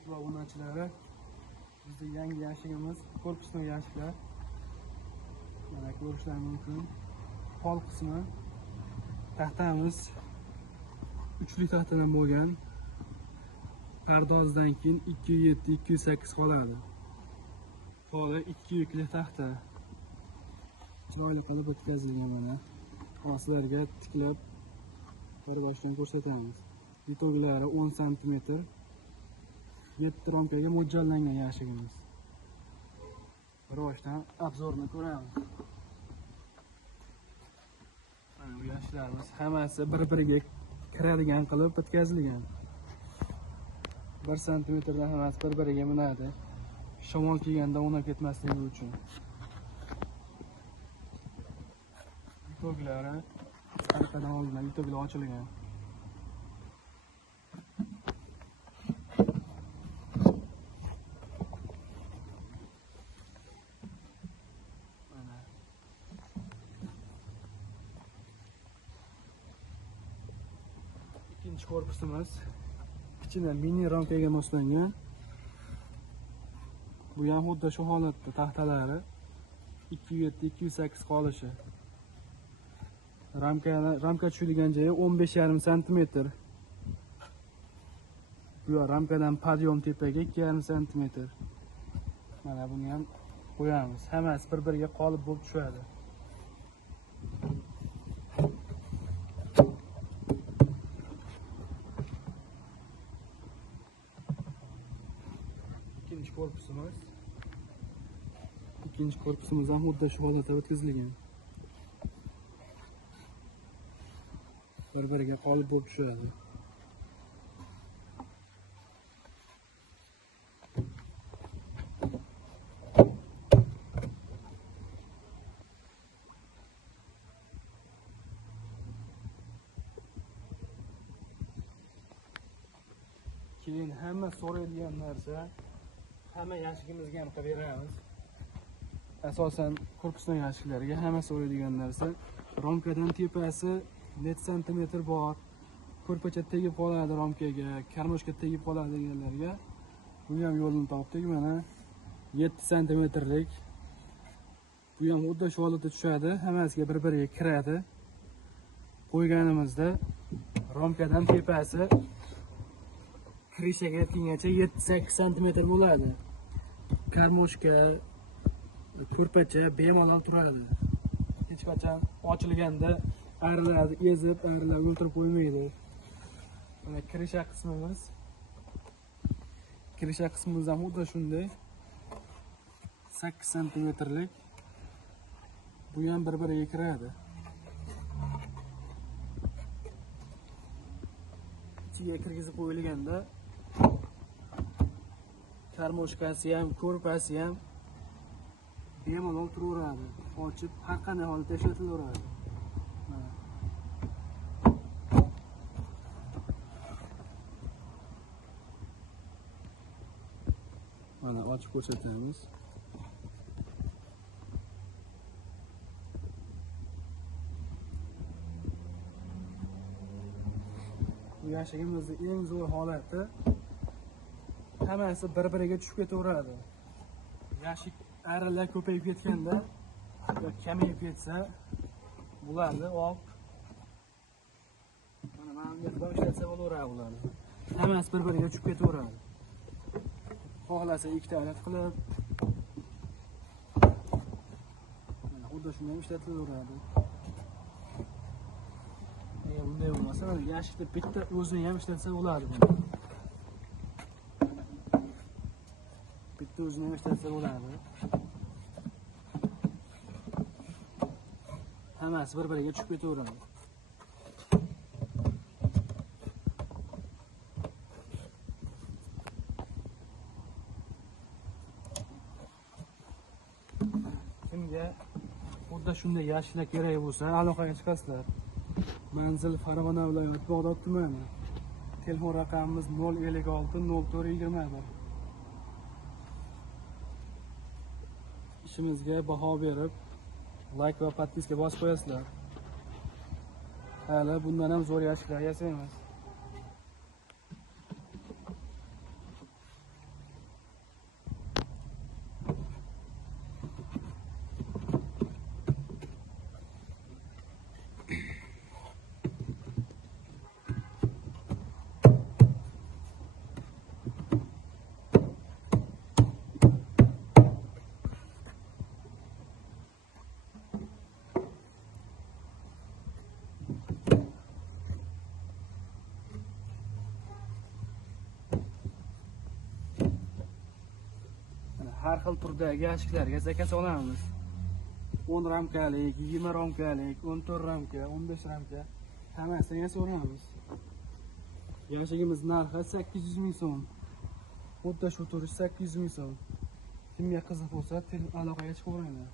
YouTube obunachilari, bizda yangi yashigimiz korpusli yashiklar. Mana ko'rishingiz mumkin. Pol qismi taxtamiz uchli taxtadan bo'lgan. Pardozdan keyin 207-208 qoladi. Poli 2 yukli taxta. Chiroyli qilib o'tkazilgan mana. Oslarga tiklab bir-boshdan ko'rsatamiz. Bitoglari 10 cm. 7 ramkaga mo'ljallangan yashigimiz. Bir-boshdan obzorni ko'ramiz. Mana bu yashiklarimiz hammasi bir-biriga kiradigan qilib o'tkazilgan. 1 cm dan hammasi bir-biriga minadi. Shamol kelganda o'nab ketmasligi uchun. Bitoglari arqadan oldindan bitoglar ochilgan. Mana ikkinchi korpusimiz ichida mini ramkaga moslangan. Bu ham xuddi shu holatda taxtalari 207-208 qolishi. Ramka tushadigan joyi 15,5 cm. Bu ramkadan podyom tepaga 2,5 cm. Mana buni ham qo'yamiz. Hammasi bir-biriga qolib bo'lib tushadi. Ikkinchi korpusimiz ham xuddi shu holatda o'tkazilgan. Bir-biriga qolib bo'lib tushadi. Keyin hamma so'raydigan narsa, hamma yashigimizga ham qilib beramiz. Asosan korpusli yashiklarga hamma so'raydigan narsa, ramkadan tepasi necha santimetr bor, ko'rpacha tegib qoladi ramkaga, karmoshka tegib qoladi deganlarga buni ham yo'lini topdik. Mana 7 santimetrlik. Bu ham xuddi shu holatda tushadi, hammasiga bir-biriga kiradi. Qo'yganimizda ramkadan tepasi kirishaga yetguncha 7-8 santimetr bo'ladi. Karmoshka, ko'rpacha bemalol turadi. Hech qachon ochilganda ayriladi, ezib, ayrilib o'ltirib qo'ymaydi. Mana kirisha qismimiz. Kirisha qismimiz ham xuddi shunday. 8 santimetrlik. Bu ham bir-biriga kiradi. Ichiga kirgizib qo'yilganda karmoshkasi ham, ko'rpasi ham bemalol turaveradi. Ochib har qanday holatda ishlatilaveradi. Mana ochib ko'rsatamiz. Bu yashigimizning eng zo'r holati hammasi bir-biriga tushib ketaveradi. Yashik ayrillar ko'payib ketganda yoki kamayib ketsa bularni olib mana bunga ishlatsa bo'laveradi bularni. Hammasi bir-biriga tushib ketaveradi. Xohlasa ikkita alat qilib mana xuddi shunday ishlatilaveradi. Bunday bo'lmasa, mana yashikda bitta o'zini ham ishlatsa bo'ladi. Bitta o'zini ham ishlatsa bo'ladi. Hammasi bir-biriga tushib ketaveradi. Kimga xuddi shunday yashiklar kerak bo'lsa, aloqaga chiqasizlar. Manzil Farg'ona viloyati Bog'dod tumani. Telefon raqamimiz 056 04 21. Ishimizga baho berib, like va podpiska bosib qo'yasizlar. Hali bundan ham zo'r yashiklar yasaymiz. har xil turdagi yashiklarga zakaz olamiz. 10 ramkalik, 20 ramkalik, 14 ramka, 15 ramka hammasini yasab olamiz. Yashigimiz narxi 800 ming so'm. Xuddi shu turish 800 ming so'm. Kimga qiziq bo'lsa, aloqaga chiqaveringlar.